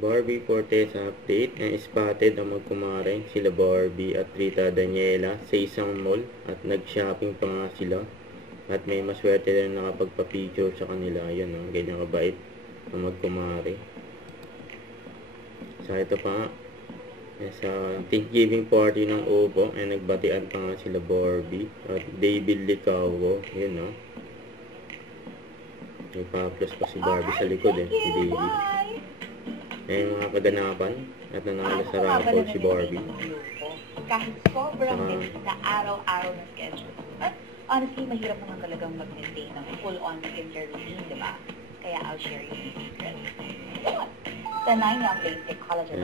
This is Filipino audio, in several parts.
Barbie Fortes update. Spotted ang magkumaring sila Barbie at Rita Daniela sa isang mall at nag-shopping pa nga sila. At may maswerte rin nakapagpa-picture sa kanila. Ayan o, ganyan kabait ang magkumari. Sa ito pa nga, sa Thanksgiving party ng Opo ay nagbatian pa nga sila Barbie at David Licawo. Ayan o. May pa-plus pa si Barbie sa likod si David. May mga kaganapan at nanalo sa raffle si Barbie. Kahit sobrang busy sa araw-araw na schedule. At honestly, mahirap naman talagang mag-maintain ng full-on skincare routine, di ba? Kaya I'll share you the secrets. The 9-Young Basic Collagen.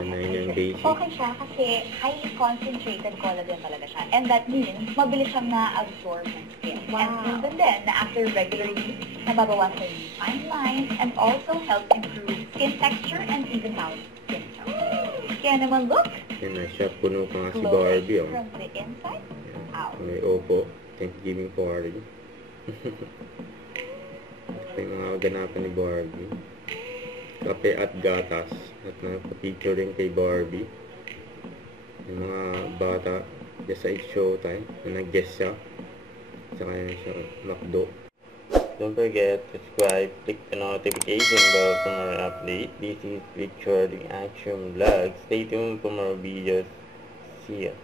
Okay siya kasi highly concentrated collagen talaga siya. And that means, mabilis siyang na-absorb ng skin. Wow. And even then, na after regular use, nababawasan yung fine lines and also help improve skin texture and even out skin tone. Kaya naman look! Yan na siya, puno pa nga si Barbie. From the inside out. May Opo, Thanksgiving party. Ito yung mga ganapan ni Barbie. Kape at gatas. At napapicture rin kay Barbie. Yung mga bata sa It's Showtime na nag-guest siya. Saka yun siya McDo. Don't forget to subscribe, click the notification bell for more update. This is Victor the Action Vlog. Stay tuned for more videos. See ya.